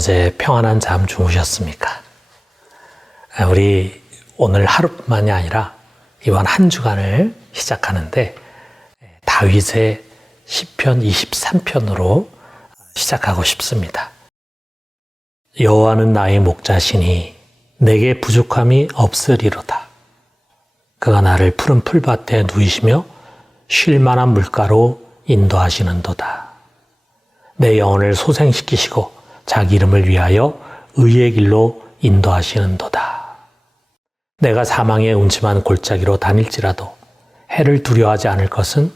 어제 평안한 잠 주무셨습니까? 우리 오늘 하루뿐만이 아니라 이번 한 주간을 시작하는데 다윗의 시편 23편으로 시작하고 싶습니다. 여호와는 나의 목자시니 내게 부족함이 없으리로다. 그가 나를 푸른 풀밭에 누이시며 쉴 만한 물가로 인도하시는도다. 내 영혼을 소생시키시고 자기 이름을 위하여 의의 길로 인도하시는도다. 내가 사망의 음침한 골짜기로 다닐지라도 해를 두려워하지 않을 것은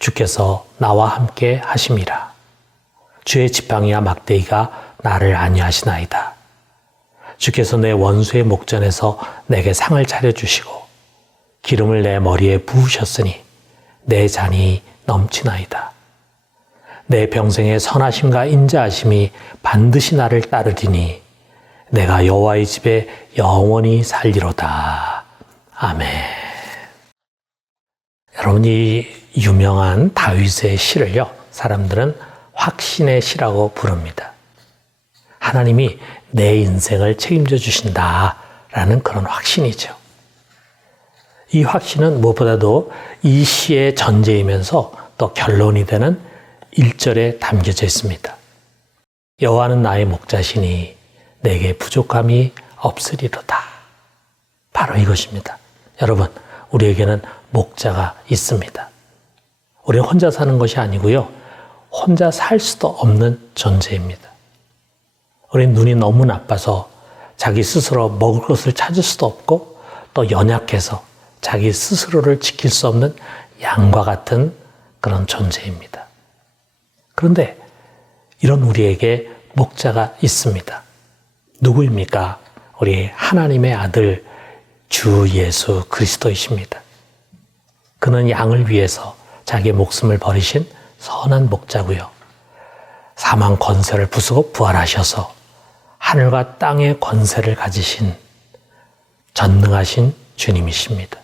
주께서 나와 함께 하심이라. 주의 지팡이와 막대기가 나를 안위하시나이다. 주께서 내 원수의 목전에서 내게 상을 차려주시고 기름을 내 머리에 부으셨으니 내 잔이 넘치나이다. 내 평생의 선하심과 인자하심이 반드시 나를 따르리니 내가 여호와의 집에 영원히 살리로다. 아멘. 여러분, 이 유명한 다윗의 시를요, 사람들은 확신의 시라고 부릅니다. 하나님이 내 인생을 책임져 주신다라는 그런 확신이죠. 이 확신은 무엇보다도 이 시의 전제이면서 또 결론이 되는 1절에 담겨져 있습니다. 여호와는 나의 목자시니 내게 부족함이 없으리로다. 바로 이것입니다. 여러분, 우리에게는 목자가 있습니다. 우리는 혼자 사는 것이 아니고요, 혼자 살 수도 없는 존재입니다. 우리는 눈이 너무 나빠서 자기 스스로 먹을 것을 찾을 수도 없고 또 연약해서 자기 스스로를 지킬 수 없는 양과 같은 그런 존재입니다. 그런데 이런 우리에게 목자가 있습니다. 누구입니까? 우리 하나님의 아들 주 예수 그리스도이십니다. 그는 양을 위해서 자기의 목숨을 버리신 선한 목자고요. 사망 권세를 부수고 부활하셔서 하늘과 땅의 권세를 가지신 전능하신 주님이십니다.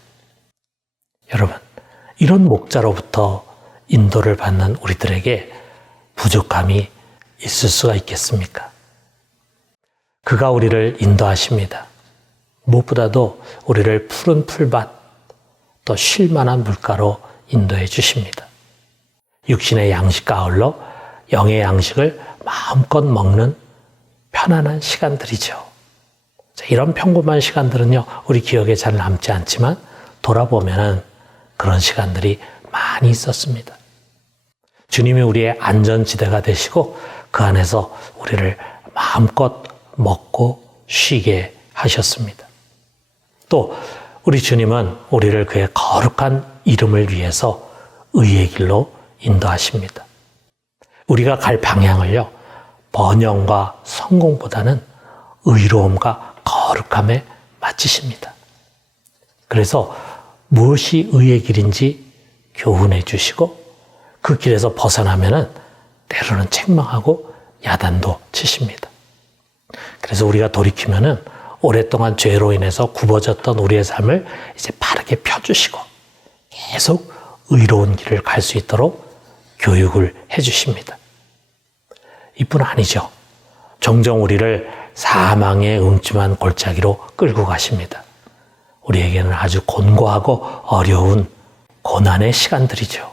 여러분, 이런 목자로부터 인도를 받는 우리들에게 부족함이 있을 수가 있겠습니까? 그가 우리를 인도하십니다. 무엇보다도 우리를 푸른 풀밭, 또 쉴 만한 물가로 인도해 주십니다. 육신의 양식과 아울러 영의 양식을 마음껏 먹는 편안한 시간들이죠. 이런 평범한 시간들은요, 우리 기억에 잘 남지 않지만 돌아보면은 그런 시간들이 많이 있었습니다. 주님이 우리의 안전지대가 되시고 그 안에서 우리를 마음껏 먹고 쉬게 하셨습니다. 또 우리 주님은 우리를 그의 거룩한 이름을 위해서 의의 길로 인도하십니다. 우리가 갈 방향을요, 번영과 성공보다는 의로움과 거룩함에 맞추십니다. 그래서 무엇이 의의 길인지 교훈해 주시고 그 길에서 벗어나면은 때로는 책망하고 야단도 치십니다. 그래서 우리가 돌이키면은 오랫동안 죄로 인해서 굽어졌던 우리의 삶을 이제 바르게 펴주시고 계속 의로운 길을 갈 수 있도록 교육을 해주십니다. 이뿐 아니죠. 종종 우리를 사망의 음침한 골짜기로 끌고 가십니다. 우리에게는 아주 곤고하고 어려운 고난의 시간들이죠.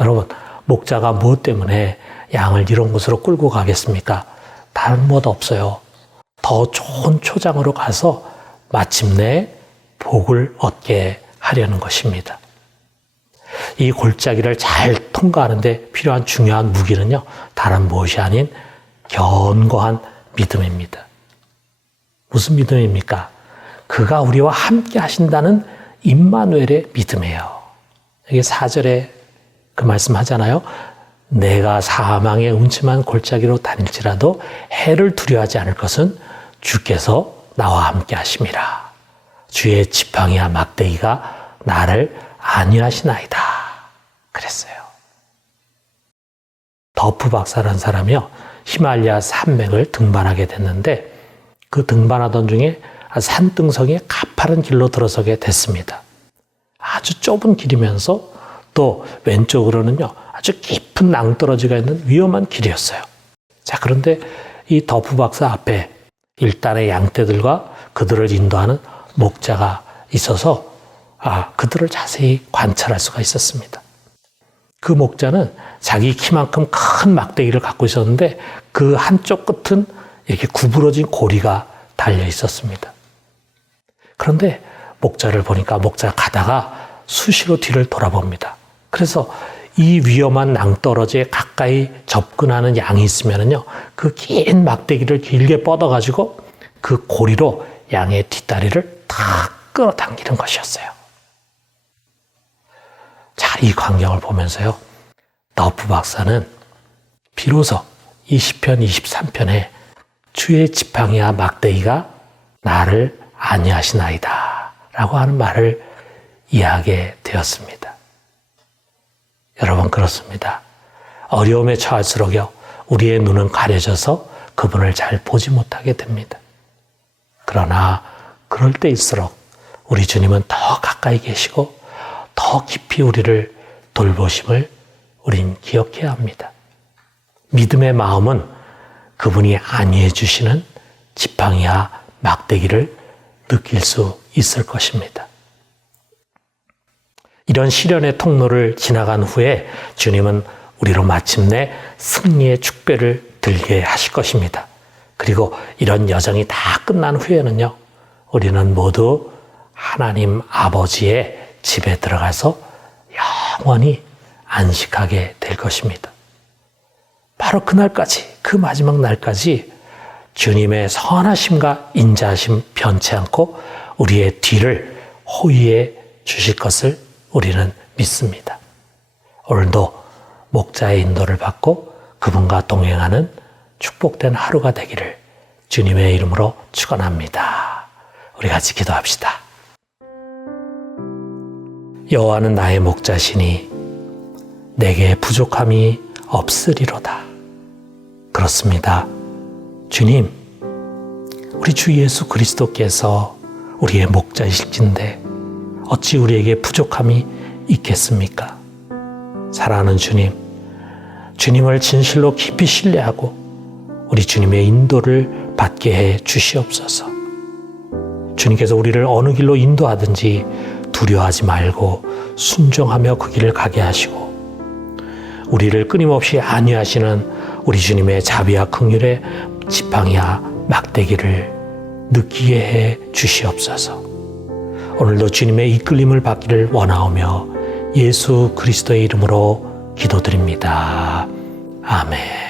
여러분, 목자가 무엇 때문에 양을 이런 곳으로 끌고 가겠습니까? 다른 무엇 없어요. 더 좋은 초장으로 가서 마침내 복을 얻게 하려는 것입니다. 이 골짜기를 잘 통과하는 데 필요한 중요한 무기는요, 다른 무엇이 아닌 견고한 믿음입니다. 무슨 믿음입니까? 그가 우리와 함께 하신다는 임마누엘의 믿음이에요. 여기 4절에 그 말씀 하잖아요. 내가 사망의 음침한 골짜기로 다닐지라도 해를 두려워하지 않을 것은 주께서 나와 함께 하심이라. 주의 지팡이와 막대기가 나를 안위하시나이다. 그랬어요. 더프 박사라는 사람이요, 히말리아 산맥을 등반하게 됐는데 그 등반하던 중에 산등성이 가파른 길로 들어서게 됐습니다. 아주 좁은 길이면서 또 왼쪽으로는요, 아주 깊은 낭떠러지가 있는 위험한 길이었어요. 자, 그런데 이 더프 박사 앞에 일단의 양떼들과 그들을 인도하는 목자가 있어서 그들을 자세히 관찰할 수가 있었습니다. 그 목자는 자기 키만큼 큰 막대기를 갖고 있었는데 그 한쪽 끝은 이렇게 구부러진 고리가 달려 있었습니다. 그런데 목자를 보니까 목자가 가다가 수시로 뒤를 돌아봅니다. 그래서 이 위험한 낭떠러지에 가까이 접근하는 양이 있으면요, 그 긴 막대기를 길게 뻗어가지고 그 고리로 양의 뒷다리를 탁 끌어당기는 것이었어요. 자, 이 광경을 보면서요, 더프 박사는 비로소 이 시편 23편에 주의 지팡이와 막대기가 나를 안위하시나이다 라고 하는 말을 이해하게 되었습니다. 여러분, 그렇습니다. 어려움에 처할수록요, 우리의 눈은 가려져서 그분을 잘 보지 못하게 됩니다. 그러나 그럴 때일수록 우리 주님은 더 가까이 계시고 더 깊이 우리를 돌보심을 우린 기억해야 합니다. 믿음의 마음은 그분이 안위해 주시는 지팡이와 막대기를 느낄 수 있을 것입니다. 이런 시련의 통로를 지나간 후에 주님은 우리로 마침내 승리의 축배를 들게 하실 것입니다. 그리고 이런 여정이 다 끝난 후에는요, 우리는 모두 하나님 아버지의 집에 들어가서 영원히 안식하게 될 것입니다. 바로 그날까지, 그 마지막 날까지 주님의 선하심과 인자하심 변치 않고 우리의 뒤를 호위해 주실 것을 우리는 믿습니다. 오늘도 목자의 인도를 받고 그분과 동행하는 축복된 하루가 되기를 주님의 이름으로 축원합니다. 우리 같이 기도합시다. 여호와는 나의 목자시니 내게 부족함이 없으리로다. 그렇습니다. 주님, 우리 주 예수 그리스도께서 우리의 목자이실진데 어찌 우리에게 부족함이 있겠습니까? 사랑하는 주님, 주님을 진실로 깊이 신뢰하고 우리 주님의 인도를 받게 해 주시옵소서. 주님께서 우리를 어느 길로 인도하든지 두려워하지 말고 순종하며 그 길을 가게 하시고 우리를 끊임없이 안위하시는 우리 주님의 자비와 긍휼의 지팡이와 막대기를 느끼게 해 주시옵소서. 오늘도 주님의 이끌림을 받기를 원하오며 예수 그리스도의 이름으로 기도드립니다. 아멘.